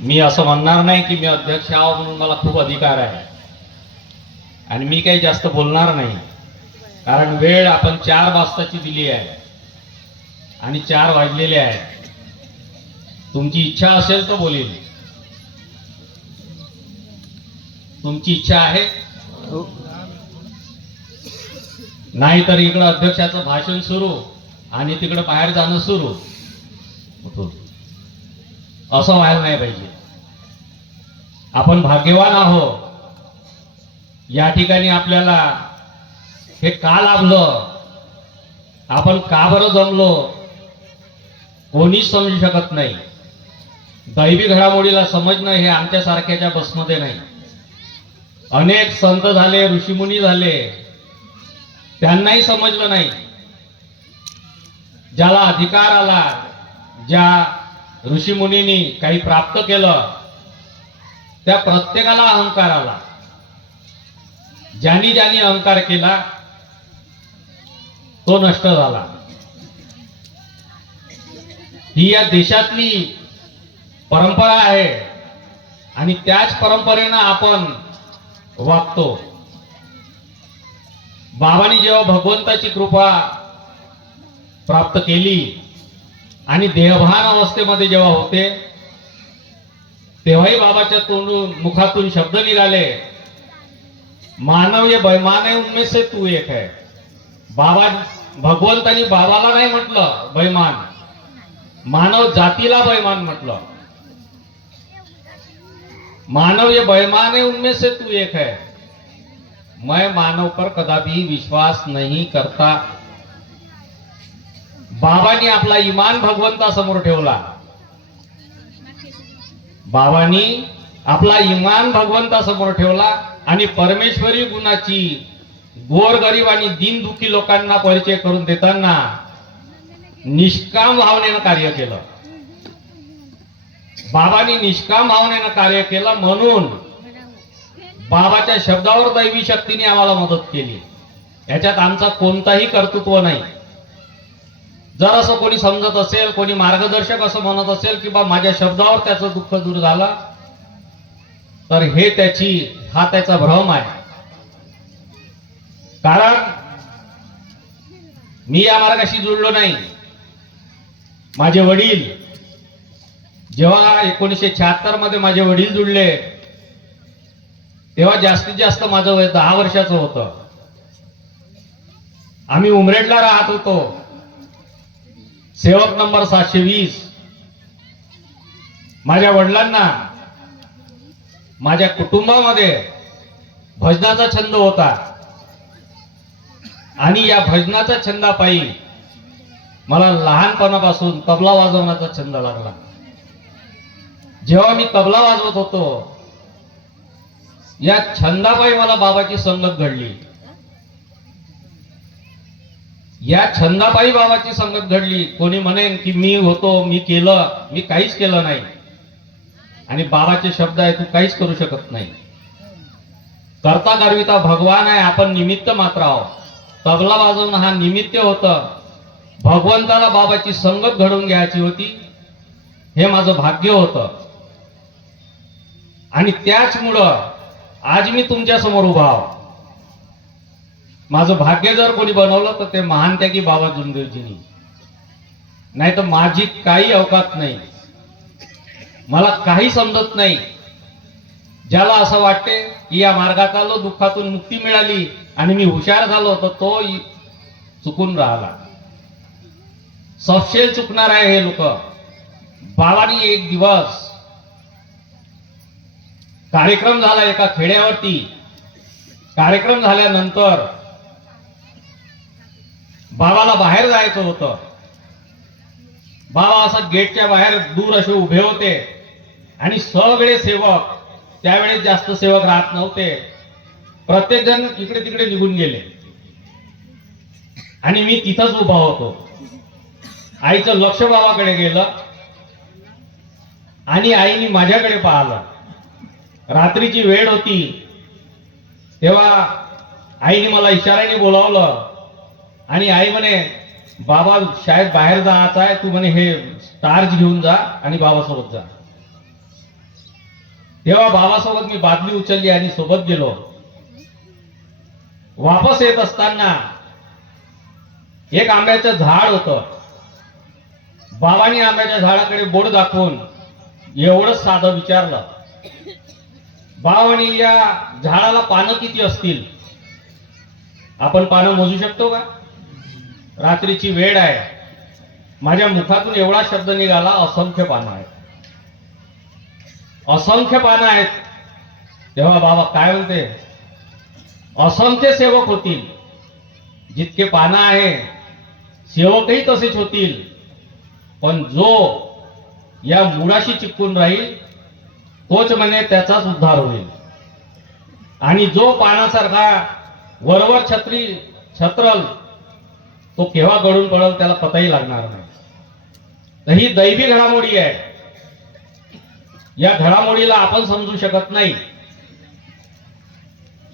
मी असं म्हणणार नाही की मी अध्यक्ष आहो म्हणून मला खूप अधिकार आहे आणि मी काही जास्त बोलणार नाही, कारण वेळ आपण 4 वाजताची दिली आहे आणि 4 वाजलेले आहेत. तुमची इच्छा असेल तर बोलेल. तुमची इच्छा आहे? नाही तर इकडं अध्यक्षाचं भाषण सुरू आणि तिकडं बाहेर जाणं सुरू. असं व्हायला नाही पाहिजे. आपण भाग्यवान आहोत. या ठिकाणी आपल्याला हे का लाभलं, आपण का बरं जमलो, कोणीच समजू शकत नाही. दैवी घडामोडीला समजणं हे आमच्या सारख्याच्या बसमध्ये नाही. अनेक संत झाले, ऋषीमुनी झाले, त्यांनाही समजलं नाही. ज्याला अधिकार आला, ज्या ऋषीमुनींनी काही प्राप्त केलं, त्या प्रत्येकाला अहंकार आला. ज्यांनी ज्यांनी अहंकार केला तो नष्ट झाला. ही या देशातली परंपरा आहे आणि त्याच परंपरेनं आपण वागतो. बाबांनी जेव्हा भगवंताची कृपा प्राप्त केली आणि देहभान अवस्थेमध्ये जेव्हा होते, तेव्हाही बाबाच्या तोंडून मुखातून शब्द निघाले, मानव ये बैमान है उनमें से तू एक है. बाबा भगवंतानी बाबाला नाही म्हटलं बैमान, मानव जातीला बैमान म्हटलं. मानव ये बैमान है उनमें से तू एक है. मैं मानव पर कदापि विश्वास नहीं करता. बाबांनी आपला इमान भगवंतासमोर ठेवला. बाबांनी आपला इमान भगवंतासमोर ठेवला आणि परमेश्वरी गुणाची गोरगरीब आणि दीनदुखी लोकांना परिचय करून देताना निष्काम भावनेनं कार्य केलं. बाबांनी निष्काम भावनेनं कार्य केलं म्हणून बाबाच्या शब्दावर दैवी शक्तीने आम्हाला मदत केली. याच्यात आमचा कोणताही कर्तृत्व नाही. जर असं कोणी समजत असेल, कोणी मार्गदर्शक असं म्हणत असेल की बा माझ्या शब्दावर त्याचं दुःख दूर झालं, तर हे हा त्याचा भ्रम आहे. कारण मी या मार्गाशी जुळलो नाही. माझे वडील जेव्हा 1976 मध्ये माझे वडील जुळले, तेव्हा जास्तीत जास्त माझं वय 10 वर्षाचं होतं. आम्ही उमरेडला राहत होतो, सेवक नंबर 720. माझ्या वडिलांना माझ्या कुटुंबामध्ये भजनाचा छंद होता आणि या भजनाच्या छंदापायी मला लहानपणापासून तबला वाजवण्याचा छंद लागला. जेव्हा मी तबला वाजवत होतो, या छंदापायी मला बाबाची संगत घडली. या छंदापायी बाबाची संगत घडली. कोणी म्हणेन की मी होतो, मी केलं, मी काहीच केलं नाही. आणि बाबाचे शब्द आहे, तू काहीच करू शकत नाही. करता करविता भगवान आहे, आपण निमित्त मात्र आहोत. तबला वाजवणं हा निमित्त होतं. भगवंताला बाबाची संगत घडवून घ्यायची होती, हे माझं भाग्य होतं. आणि त्याचमुळं आज मी तुमच्या समोर उभा आहो. माझं भाग्य जर कोणी बनवलं तर ते महान त्यागी बाबा जुमदेवजींनी. नाही तर माझी काही अवकात नाही. मला काही समजत नाही. ज्याला असं वाटते की या मार्गात आलो, दुःखातून मुक्ती मिळाली आणि मी हुशार झालो, तर तो चुकून राहिला. सपशेल चुकणार आहे हे लोक. बाबांनी एक दिवस कार्यक्रम झाला एका खेड्यावरती. कार्यक्रम झाल्यानंतर बाबाला बाहेर जायचं होतं. बाबा असं गेटच्या बाहेर दूर असे उभे होते आणि सगळे सेवक, त्यावेळेस जास्त सेवक राहत नव्हते, प्रत्येक जण इकडे तिकडे निघून गेले आणि मी तिथंच उभा होतो. आईचं लक्ष बाबाकडे गेलं आणि आईने माझ्याकडे पाहिलं. रात्रीची वेळ होती. तेव्हा आईने मला इशाऱ्याने बोलावलं आणि आई म्हणे, बाबा शाळेत बाहेर जायचं आहे, तू म्हणे हे टार्च घेऊन जा आणि बाबासोबत जा. तेव्हा बाबासोबत मी बादली उचलली आणि सोबत गेलो. वापस येत असताना एक आंब्याचं झाड होतं. बाबांनी आंब्याच्या झाडाकडे बोट दाखवून एवढंच साधं विचारलं, बाबांनी या झाडाला पानं किती असतील? आपण पानं मोजू शकतो का? रात्रीची वेळ आहे. माझ्या मुखातून एवढा शब्द निघाला, असंख्य पानं आहेत. असंख्य पानं आहेत. तेव्हा बाबा काय म्हणते, असंख्य सेवक होतील, जितके पानं आहे सेवकही तसेच होतील, पण जो या मुळाशी चिपकून राहील तोच म्हणे त्याचाच उद्धार होईल. आणि जो पानासारखा वरवर छत्रल तो केव्हा गळून पडल त्याला पताही लागणार नाही. तर ही दैवी घडामोडी आहे. या घडामोडीला आपण समजू शकत नाही.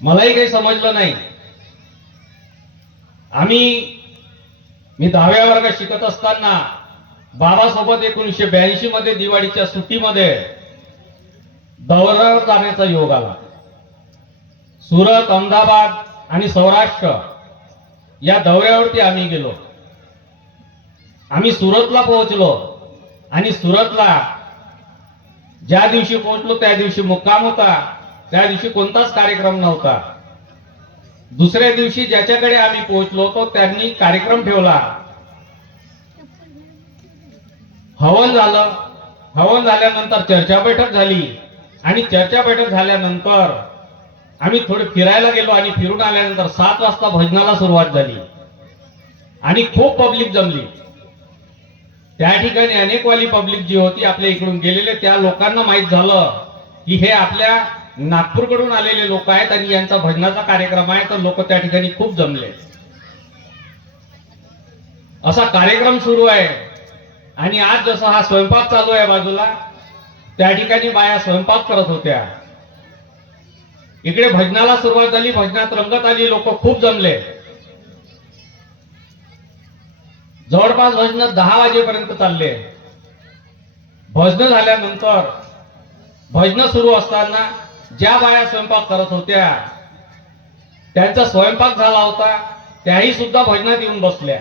मलाही काही समजलं नाही. मी 10व्या वर्गात शिकत असताना बाबासोबत 1982 मध्ये दिवाळीच्या सुट्टीमध्ये दौऱ्यावर जाण्याचा योग आला. सुरत, अहमदाबाद आणि सौराष्ट्र या दौऱ्यावरती आम्ही गेलो. आम्ही सुरतला पोहोचलो आणि सुरतला ज्या दिवशी पोहोचलो त्या दिवशी मुक्काम होता. त्या दिवशी कोणताच कार्यक्रम नव्हता. दुसऱ्या दिवशी ज्याच्याकडे आम्ही पोहोचलो तो त्यांनी कार्यक्रम ठेवला. हवन झालं. हवन झाल्यानंतर चर्चा बैठक झाली आणि चर्चा बैठक झाल्यानंतर आम्ही थोडे फिरायला गेलो आणि फिरून आल्यानंतर 7 वाजता भजनाला सुरुवात झाली आणि खूप पब्लिक जमली. त्या ठिकाणी अनेक वाली पब्लिक जी होती आपल्या इकडून गेलेले, त्या लोकांना माहित झालं की हे आपल्या नागपूरकडून आलेले लोक आहेत आणि यांचा भजनाचा कार्यक्रम आहे, तर लोक त्या ठिकाणी खूप जमले. असा कार्यक्रम सुरू आहे आणि आज जसा हा स्वयंपाक चालू आहे बाजूला, त्या ठिकाणी बाया स्वयंपाक करत होत्या. इकडे भजनाला सुरुवात झाली, भजनात रंगत आली, लोक खूप जमले. जवळपास भजन 10 वाजेपर्यंत चालले. भजन झाल्यानंतर भजन सुरू असताना ज्या बाया स्वयंपाक करत होत्या त्यांचा स्वयंपाक झाला होता, त्याही सुद्धा भजनात येऊन बसल्या.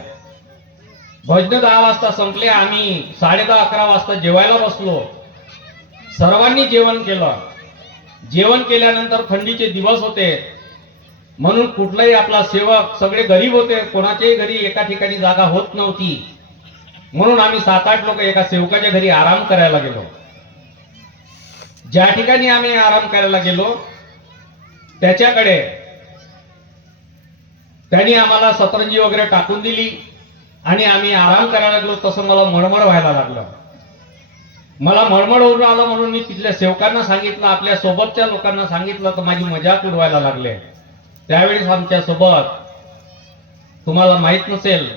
भजन 10 वाजता संपले. आम्ही 10:30-11 वाजता जेवायला बसलो. सर्वांनी जेवण केलं. जेवण केल्यानंतर थंडीचे दिवस होते म्हणून कुठलाही आपला सेवक, सगळे गरीब होते, कोणाच्याही घरी एका ठिकाणी जागा होत नव्हती, म्हणून आम्ही 7-8 लोक एका सेवकाच्या घरी आराम करायला गेलो. ज्या ठिकाणी आम्ही आराम करायला गेलो त्याच्याकडे त्यांनी आम्हाला सतरंजी वगैरे टाकून दिली आणि आम्ही आराम करायला लागलो. तसं मला मळमळ व्हायला लागलं. मला मळमळ होऊन आलं म्हणून मी तिथल्या सेवकांना सांगितलं, आपल्या सोबतच्या लोकांना सांगितलं, तर माझी मजाक उडवायला लागले. त्यावेळेस आमच्या सोबत, तुम्हाला माहित नसेल,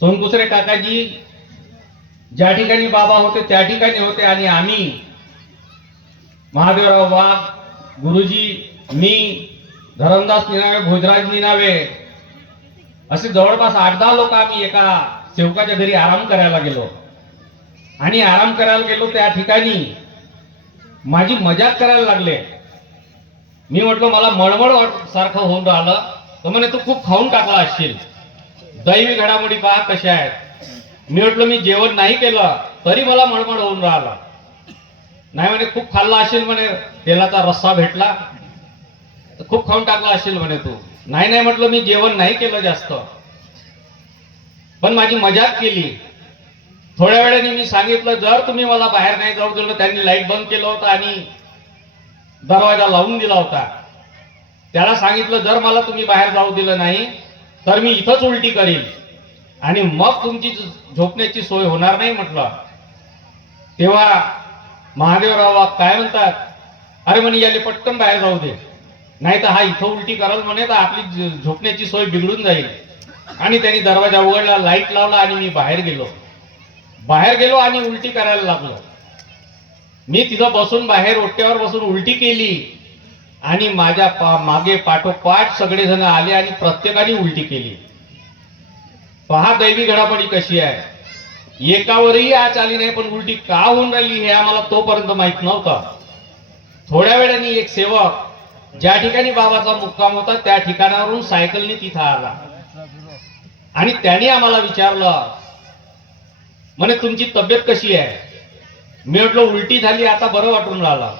सोनकुसरे काकाजी ज्या ठिकाणी बाबा होते त्या ठिकाणी होते आणि आम्ही महादेवराव वाघ, गुरुजी, मी, धरमदास निनावे, भोजराज निनावे असे जवळपास 8-10 लोक आम्ही एका सेवकाच्या घरी आराम करायला गेलो. आणि आराम करायला गेलो त्या ठिकाणी माझी मजाक करायला लागले. मी म्हटलं मला मळमळ सारखं होऊन राहिलं. तर म्हणे तू खूप खाऊन टाकला असशील. दैवी घडामोडी पहा कशा आहेत. मी म्हटलं मी जेवण नाही केलं तरी मला मळमळ होऊन राहिला. नाही म्हणे खूप खाल्ला असेल, म्हणे तेलाचा रस्सा भेटला तर खूप खाऊन टाकला असेल म्हणे तू. नाही म्हटलं मी जेवण नाही केलं जास्त, पण माझी मजाक केली. थोड्या वेळाने मी सांगितलं जर तुम्ही मला बाहेर नाही जाऊ दिलं. त्यांनी लाईट बंद केलं होतं आणि दरवाजा लावून दिला होता. त्याला सांगितलं जर मला तुम्ही बाहेर जाऊ दिलं नाही तर मी इथंच उलटी करील आणि मग तुमची झोपण्याची सोय होणार नाही म्हटलं. तेव्हा महादेवराव काय म्हणतात, अरे म्हणे याले पटकन बाहेर जाऊ दे, नाही तर हा इथं उलटी करल म्हणे, तर आपली झोपण्याची सोय बिघडून जाईल. आणि त्यांनी दरवाजा उघडला, लाईट लावला आणि मी बाहेर गेलो आणि उलटी करायला लागलो. मी तिथं बसून बाहेर ओट्यावर बसून उलटी केली आणि माझ्या मागे पाठोपाठ सगळेजण आले आणि प्रत्येकाने उलटी केली. पहा दैवी घडामोडी कशी आहे. एकावरही आच आली नाही, पण उलटी का होऊन राहिली हे आम्हाला तोपर्यंत माहित नव्हतं. थोड्या वेळाने एक सेवक ज्या ठिकाणी बाबाचा मुक्काम होता त्या ठिकाणावरून सायकलने तिथं आला आणि त्याने आम्हाला विचारलं, म्हणे तुमची तब्येत कशी आहे? मी म्हटलं उलटी झाली, आता बरं वाटून राहिलं.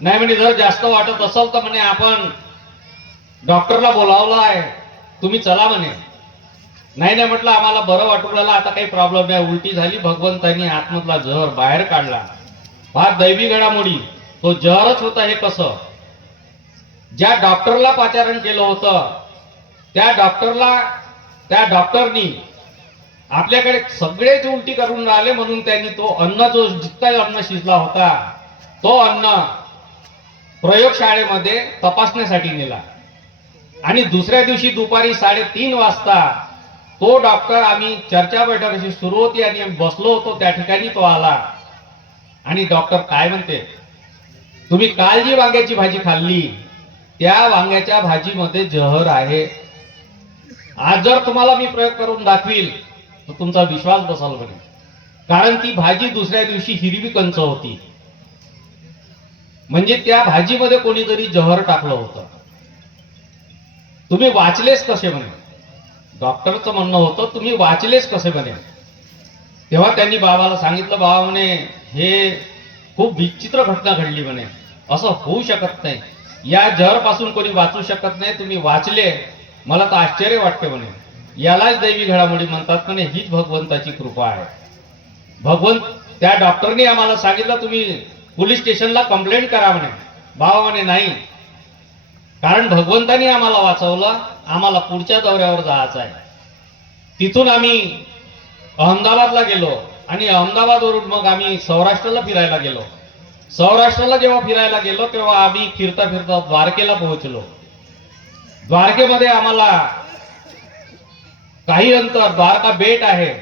नाही म्हणे जर जास्त वाटत असेल तर म्हणे आपण डॉक्टरला बोलावलं आहे, तुम्ही चला म्हणे. नाही नाही म्हटलं आम्हाला बरं वाटून राहिलं, आता काही प्रॉब्लेम नाही. उलटी झाली, भगवंतांनी आतमधला जहर बाहेर काढला. फार दैवी घडामोडी. तो जहरच होता. हे कसं? ज्या डॉक्टरला पाचारण केलं होतं त्या डॉक्टरनी आपल्याकडे सगळेच उलटी करून राहिले म्हणून त्यांनी तो अन्न, जो जितका अन्न शिजला होता तो अन्न प्रयोगशाळेमध्ये तपासण्यासाठी नेला आणि दुसऱ्या दिवशी दुपारी 3:30 वाजता तो डॉक्टर, आम्ही चर्चा बैठक अशी सुरू होती आणि आम्ही बसलो होतो त्या ठिकाणी, तो आला आणि डॉक्टर काय म्हणते, तुम्ही काल जी वांग्याची भाजी खाल्ली त्या वांग्याच्या भाजीमध्ये जहर आहे. आज जर तुम्हाला मी प्रयोग करून दाखवील तर तुमचा विश्वास बसाल म्हणे, कारण ती भाजी दुसऱ्या दिवशी हिरवी कंच होती. म्हणजे त्या भाजीमध्ये कोणीतरी जहर टाकलं होतं. तुम्ही वाचलेच कसे म्हणे? डॉक्टरचं म्हणणं होतं तुम्ही वाचलेच कसे म्हणे. तेव्हा त्यांनी बाबाला सांगितलं, बाबा म्हणे हे खूप विचित्र घटना घडली म्हणे, असं होऊ शकत नाही, या जहर पासून कोणी वाचू शकत नाही, तुम्ही वाचले, मला तर आश्चर्य वाटते म्हणे. यालाच दैवी घडामोडी म्हणतात म्हणे. हीच भगवंताची कृपा आहे. भगवंत, त्या डॉक्टरने आम्हाला सांगितलं तुम्ही पोलीस स्टेशनला कंप्लेंट करा म्हणे. बाबा म्हणे नाही, कारण भगवंतानी आम्हाला वाचवलं, आम्हाला पुढच्या दौऱ्यावर जायचं आहे. तिथून आम्ही अहमदाबादला गेलो आणि अहमदाबादवरून मग आम्ही सौराष्ट्राला फिरायला गेलो. सौराष्ट्राला जेव्हा फिरायला गेलो तेव्हा आम्ही फिरता फिरता द्वारकेला पोहोचलो. द्वारकेमध्ये आम्हाला काही अंतर, द्वारका बेट आहे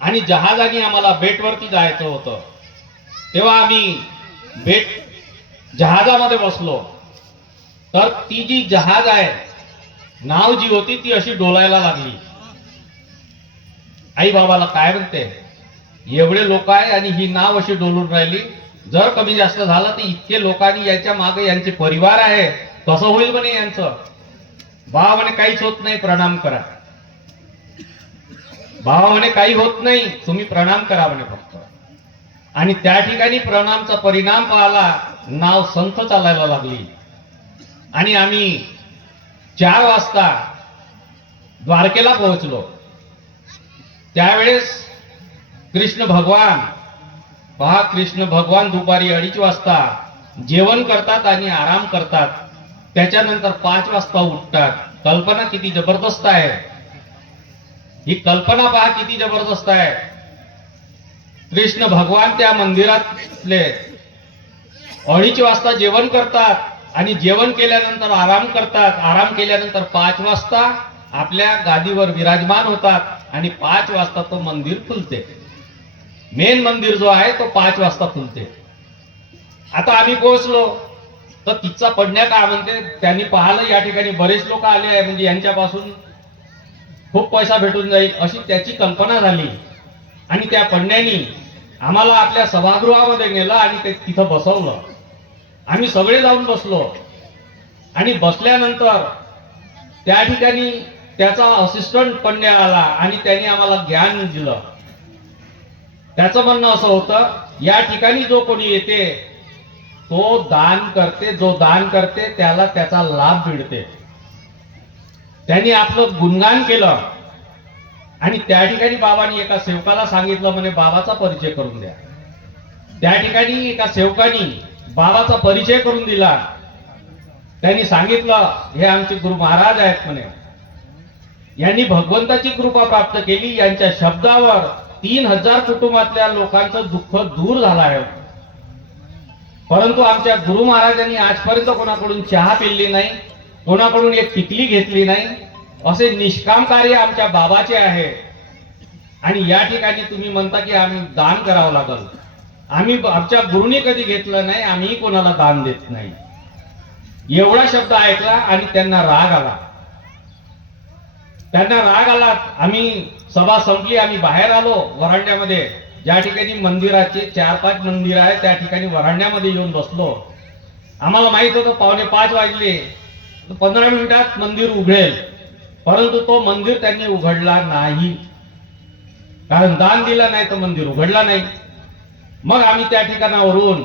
आणि जहाजाने आम्हाला बेटवरती जायचं होतं. तेव्हा आम्ही जहाजामध्ये बसलो तर ती जी जहाज आहे, नाव जी होती ती अशी डोलायला लागली. आई बाबाला काय म्हणते, एवढे लोक आहे आणि ही नाव अशी डोलून राहिली, जर कमी जास्त झालं तर इतके लोकांनी याच्या मागे यांचे परिवार आहे, कसं होईल म्हणे यांचं. बाबा म्हणे काहीच होत नाही, प्रणाम करा. बाबा म्हणे काही होत नाही, तुम्ही प्रणाम करा म्हणे फक्त. आणि त्या ठिकाणी प्रणामचा परिणाम पाहला, नाव संथ चालायला लागली आणि आम्ही 4 वाजता द्वारकेला पोहोचलो. त्यावेळेस कृष्ण भगवान दुपारी 2:30 वाजता जेवण करतात आणि आराम करतात. त्याच्यानंतर 5 वाजता उठतात. कल्पना किती जबरदस्त आहे. ही कल्पना पहा किती जबरदस्त आहे. कृष्ण भगवान त्या मंदिरातले 2:30 वाजता जेवण करतात आणि जेवण केल्यानंतर आराम करतात. आराम केल्यानंतर 5 वाजता आपल्या गादीवर विराजमान होतात आणि 5 वाजता तो मंदिर खुलते. मेन मंदिर जो आहे तो 5 वाजता खुलते. आता आम्ही पोहोचलो तर तिचा पडण्या काय म्हणते, त्यांनी पाहिलं या ठिकाणी बरेच लोक आले आहे, म्हणजे यांच्यापासून खूप पैसा भेटून जाईल अशी त्याची कल्पना झाली. आणि त्या पडण्यानी आम्हाला आपल्या सभागृहामध्ये नेलं आणि ते तिथं बसवलं. आम्ही सगळे जाऊन बसलो आणि बसल्यानंतर त्या ठिकाणी त्याचा असिस्टंट पण्या आला आणि त्याने आम्हाला ज्ञान दिलं. त्याचं म्हणणं असं होतं, या ठिकाणी जो कोणी येते तो दान करते, जो दान करते त्याला त्याचा लाभ मिळते. त्यांनी आपलं गुणगान केलं आणि त्या ठिकाणी बाबांनी एका सेवकाला सांगितलं म्हणे बाबाचा परिचय करून द्या. त्या ठिकाणी एका सेवकानी बाबाचा परिचय करून दिला. त्यांनी सांगितलं हे आमचे गुरु महाराज आहेत म्हणे, यांनी भगवंताची कृपा प्राप्त केली, यांच्या शब्दावर 3000 कुटुंबातल्या लोकांचं दुःख दूर झालं आहे. परंतु आमच्या गुरु महाराजांनी आजपर्यंत कोणाकडून चहा पिल्ली नाही, कोणाकडून एक टिकली घेतली नाही. असे निष्काम कार्य आमच्या बाबाचे आहे. आणि या ठिकाणी तुम्ही म्हणता की आम्ही दान करावं लागल, आम्ही आमच्या गुरुनी कधी घेतलं नाही, आम्ही कोणाला दान देत नाही. एवढा शब्द ऐकला आणि त्यांना राग आला. आम्ही सभा संपली, आम्ही बाहेर आलो वरांड्यामध्ये. ज्या ठिकाणी मंदिराचे 4-5 मंदिर आहे त्या ठिकाणी वरांड्यामध्ये येऊन बसलो. आम्हाला माहित होतं 4:45 वाजले, 15 मिनिटात मंदिर उघडेल, परंतु तो मंदिर त्यांनी उघडला नाही. कारण दान दिलं नाही तर मंदिर उघडला नाही. मग आम्ही त्या ठिकाणावरून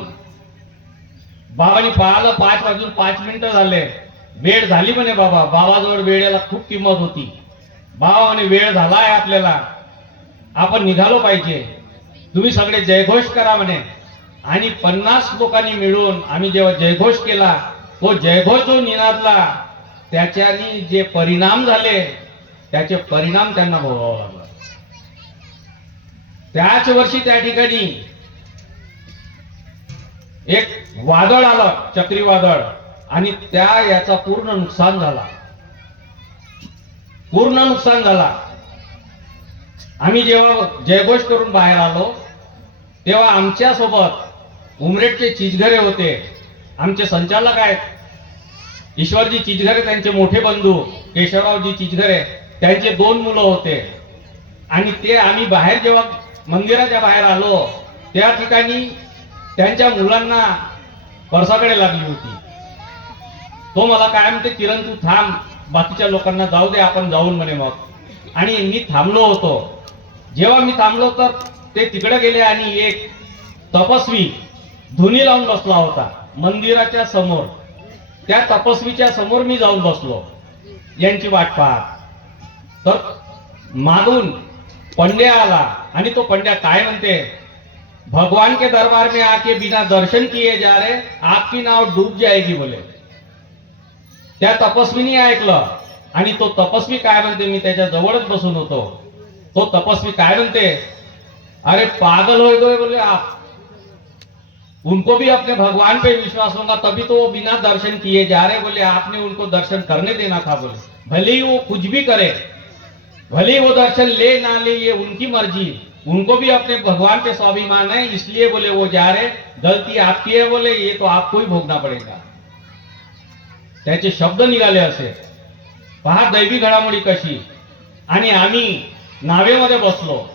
बाबांनी पाहिलं 5:05 झाले, वेळ झाली म्हणे. बाबाजवळ वेळेला खूप किंमत होती. बाबा म्हणे वेळ झालाय आपल्याला, आपण निघालो पाहिजे, तुम्ही सगळे जयघोष करा म्हणे. आणि 50 लोकांनी मिळून आम्ही जेव्हा जयघोष केला, तो जयघोष जो निनादला, त्याच्यानी जे परिणाम झाले त्याचे परिणाम त्यांना भोगावं लागला. त्याच वर्षी त्या ठिकाणी एक वादळ आलं, चक्रीवादळ, आणि त्या याचा पूर्ण नुकसान झाला. आम्ही जेव्हा जयघोष करून बाहेर आलो तेव्हा आमच्या सोबत उमरेटचे चिचघरे होते. आमचे संचालक आहेत ईश्वरजी चिचघरे, त्यांचे मोठे बंधू केशवरावजी चिचघरे, त्यांचे 2 मुलं होते. आणि ते आम्ही बाहेर जेव्हा मंदिराच्या बाहेर आलो त्या ठिकाणी त्यांच्या मुलांना परसाकडे लागली होती. तो मला काय म्हणते, किरण तू थांब, बाकीच्या लोकांना जाऊ दे, आपण जाऊन म्हणे. मग आणि मी थांबलो होतो. जेव्हा मी थांबलो तर ते तिकडे गेले आणि एक तपस्वी धुनी लावून बसला होता मंदिराच्या समोर. त्या तपस्वीच्या समोर मी जाऊन बसलो यांची वाट पाहत. तर मागून पंड्या आला आणि तो पंड्या काय म्हणते, भगवान के दरबार में आके बिना दर्शन किए जा रहे, आपकी नाव डूब जाएगी बोले. त्या तपस्वीने ऐकलं आणि तो तपस्वी काय म्हणते, मी त्याच्या जवळच बसून होतो. तो तपस्वी काय म्हणते, अरे पागल हो गए बोले आप, उनको भी अपने भगवान पे विश्वास होगा तभी तो वो बिना दर्शन किए जा रहे बोले, आपने उनको दर्शन करने देना था बोले. भले ही वो कुछ भी करे, भले ही वो दर्शन ले ना ले, ये उनकी मर्जी, उनको भी अपने भगवान पे स्वाभिमान है, इसलिए बोले वो जा रहे, गलती आपकी है बोले, ये तो आपको ही भोगना पडेगा. त्याचे शब्द निघाले असे. पहा दैवी घडामोडी कशी. आणि आम्ही नावेमध्ये बसलो.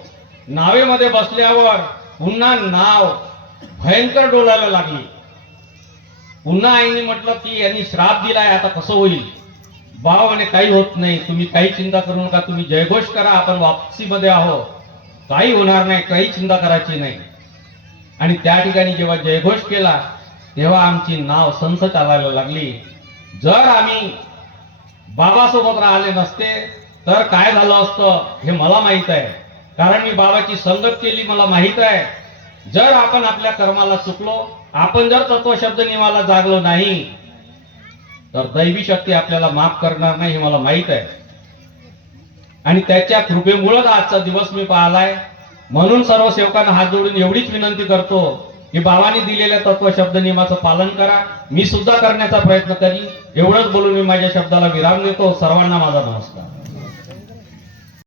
नावेमध्ये बसल्यावर पुन्हा नाव भयंकर डोलायला लागली. पुन्हा आईने म्हटलं की यांनी श्राप दिलाय, आता कसं होईल. बाबा म्हणे काही होत नाही, तुम्ही काही चिंता करू नका, तुम्ही जयघोष करा, आपण वापसीमध्ये आहोत, काही होणार नाही, काही चिंता करायची नाही. आणि त्या ठिकाणी जेव्हा जयघोष केला तेव्हा आमची नाव संथ चालायला लागली. जर आम्ही बाबासोबत राहिले नसते तर काय झालं असतं हे मला माहित आहे. कारण मी बाबाची संगत केली, मला माहित आहे. जर आपण आपल्या कर्माला चुकलो, आपण जर तत्वशब्द नियमाला जागलो नाही तर दैवी शक्ती आपल्याला माफ करणार नाही, हे मला माहित आहे. आणि त्याच्या कृपेमुळेच आजचा दिवस मी पाहिलाय. म्हणून सर्व सेवकांना हात जोडून एवढीच विनंती करतो की बाबांनी दिलेल्या तत्वशब्द नियमाचं पालन करा. मी सुद्धा करण्याचा प्रयत्न करीन. एवढंच बोलून मी माझ्या शब्दाला विराम देतो. सर्वांना माझा नमस्कार.